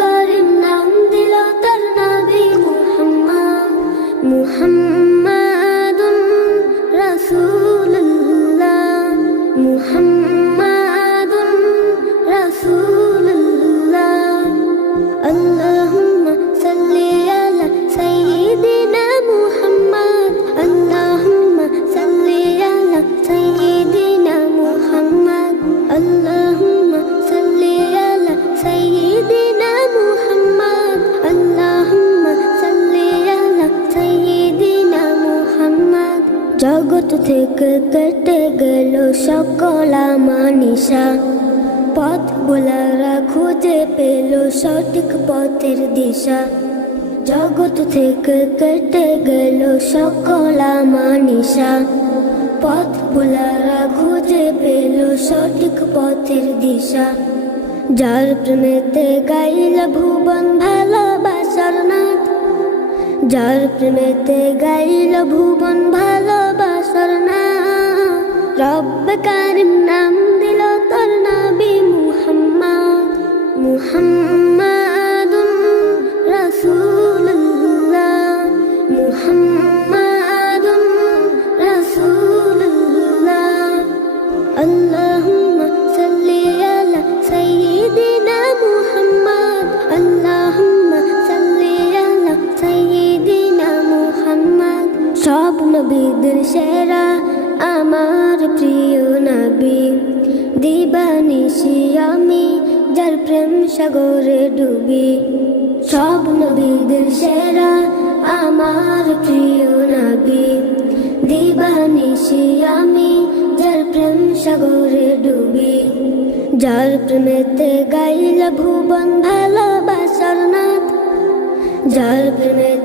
কারিম নাম দিল তার নবী মুহাম্মদ। মুহাম্মাদুন রাসূলুল্লাহ, মুহাম্মাদুন রাসূলুল্লাহ। আল্লাহুম্মা সাল্লি আলা সাইয়্যিদিনা মুহাম্মদ, আল্লাহুম্মা সাল্লি আলা সাইয়্যিদিনা মুহাম্মদ, আল্লাহুম্মা সাল্লি আলা সাইয়্যিদিনা মুহাম্মদ, আল্লাহুম্মা সাল্লি আলা সাইয়্যিদিনা মুহাম্মদ। জগৎ থেকে কেটে গেল সকল আমানিশা, পথ ভোলারা খুঁজে পেল সঠিক পথের দিশা। জগৎ থেকে কেটে গেল সকল আমানিশা, পথ ভোলারা খুঁজে পেল সঠিক পথের দিশা। যার প্রেমেতে গাইল ভুবন ভালোবাসার নাথ, যার প্রেমেতে গাইল ভুবন ভালোবাসার নাথ। রব্বে কারিম নাম দিল তার নবী মুহাম্মদ। মুহাম্মাদুন রাসূলুল্লাহ, মুহাম্মাদুন রাসূলুল্লাহ। আল্লাহুম্মা সাল্লি আলা সাইয়্যিদিনা মুহাম্মদ, আল্লাহুম্মা সাল্লি আলা সাইয়্যিদিনা মুহাম্মদ। সব নবীদের সেরা আমার প্রিয় নবী, দিবানিশি আমি যার প্রেম সাগরে ডুবি। সব নবীদের সেরা আমার প্রিয় নবী, দিবানিশি আমি যার প্রেম সাগরে ডুবি। যার প্রেমেতে গাইল ভুবন ভালোবাসার নাথ, যার প্রেমেতে